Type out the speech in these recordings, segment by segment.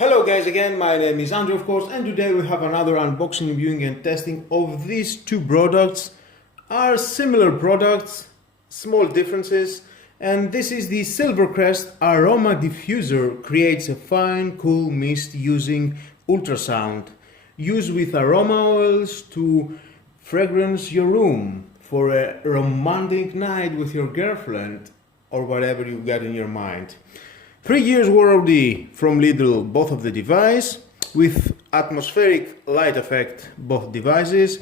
Hello guys again, my name is Andrew of course, and today we have another unboxing, reviewing and testing of these two products. Are similar products, small differences, and this is the Silvercrest Aroma Diffuser. Creates a fine cool mist using ultrasound. Use with aroma oils to fragrance your room for a romantic night with your girlfriend or whatever you got in your mind. 3 years warranty from Lidl, both of the device, with atmospheric light effect, both devices.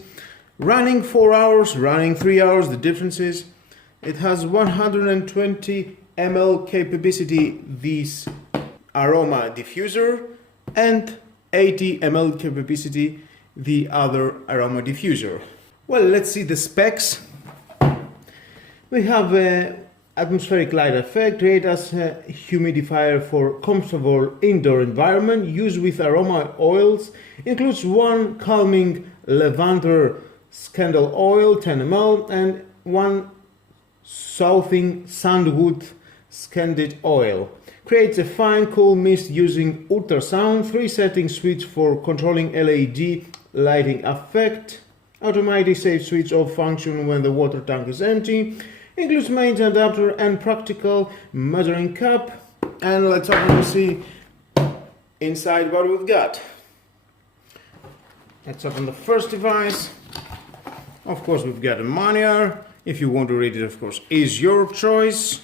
Running 4 hours, running 3 hours, the differences. It has 120 ml capacity, this aroma diffuser, and 80 ml capacity, the other aroma diffuser. Well, let's see the specs. We have a atmospheric light effect, create as a humidifier for comfortable indoor environment, used with aroma oils, includes one calming lavender scandal oil 10 ml and one soothing sandalwood scanded oil. Creates a fine cool mist using ultrasound, 3 setting switch for controlling LED lighting effect, automatic safe switch off function when the water tank is empty. Includes main adapter and practical measuring cup. And let's open and see inside what we've got. Let's open the first device. Of course, we've got a manual. If you want to read it, of course, is your choice.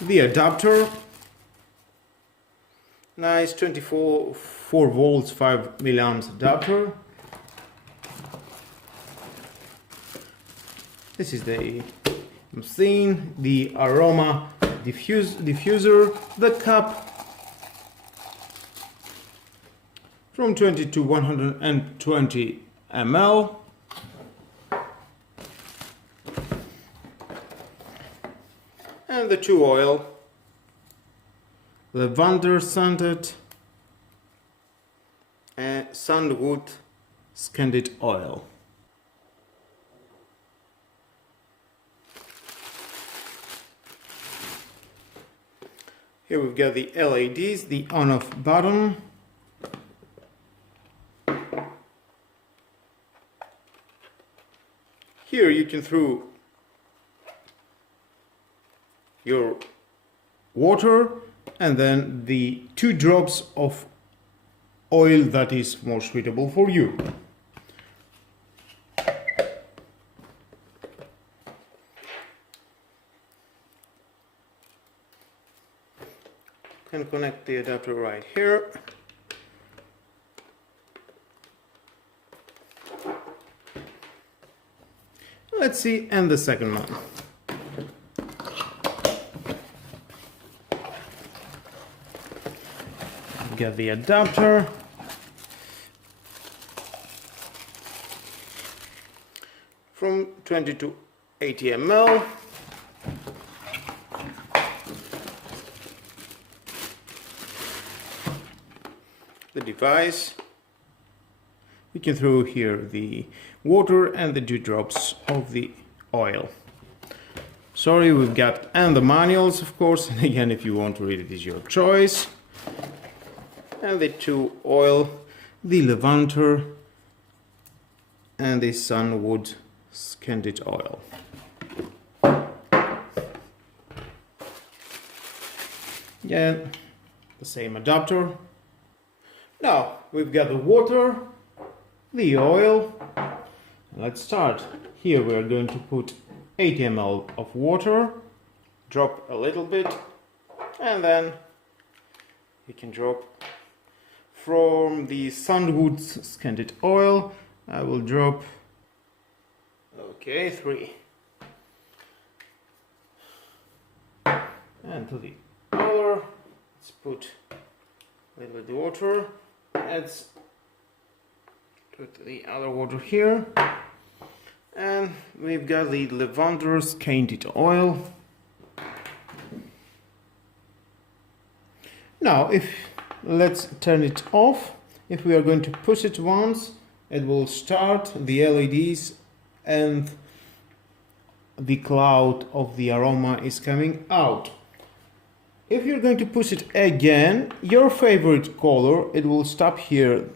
The adapter. Nice 24 volts 5 milliamps adapter. This is the scene, the aroma diffuser, the cup from 20 to 120 ml. And the two oil, lavender scented and sandalwood scanded oil. Here we've got the LEDs, the on-off button. Here you can throw your water and then the 2 drops of oil that is more suitable for you. Can connect the adapter right here. Let's see, and the second one. Get the adapter. From 20 to 80 ml. The device. You can throw here the water and the 2 drops of the oil. Sorry, we've got and the manuals, of course, and again, if you want to read it, is your choice. And the 2 oil, the lavender and the sandalwood scanded oil. Yeah, the same adapter. Now we've got the water, the oil. Let's start. Here we are going to put 80 ml of water, drop a little bit, and then we can drop from the sandalwood scanded oil. I will drop, okay, 3. And to the other, let's put a little bit of water. Let's put the other water here, and we've got the lavender scanded oil. Now, let's turn it off. If we are going to push it once, it will start the LEDs and the cloud of the aroma is coming out. If you're going to push it again, your favorite color, it will stop here.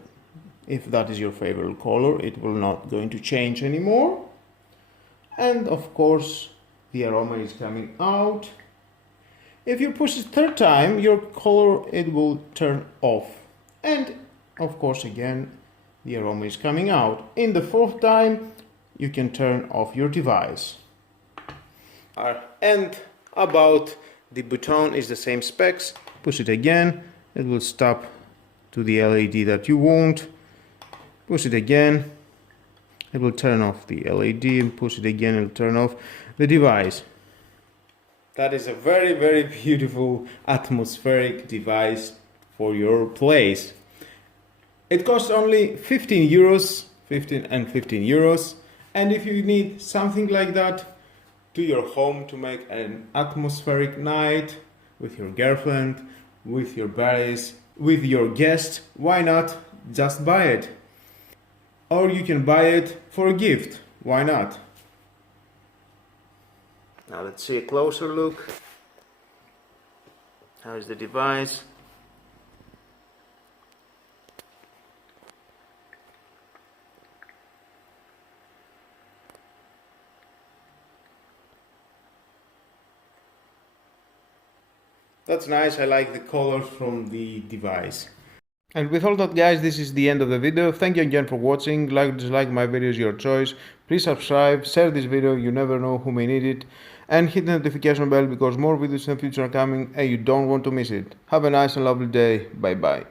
If that is your favorite color, it will not going to change anymore. And of course, the aroma is coming out. If you push it third time, your color, it will turn off. And of course, again, the aroma is coming out. In the fourth time, you can turn off your device. And about the button is the same specs. Push it again, it will stop to the LED that you want. Push it again, it will turn off the LED, and push it again, it will turn off the device. That is a very, very beautiful atmospheric device for your place. It costs only 15 euros, 15 euros. And if you need something like that to your home to make an atmospheric night with your girlfriend, with your buddies, with your guests, why not just buy it? Or you can buy it for a gift, why not? Now let's see a closer look. How is the device? That's nice, I like the colors from the device. And with all that, guys, this is the end of the video. Thank you again for watching. Like or dislike my videos, your choice. Please subscribe, share this video, you never know who may need it. And hit the notification bell because more videos in the future are coming and you don't want to miss it. Have a nice and lovely day. Bye bye.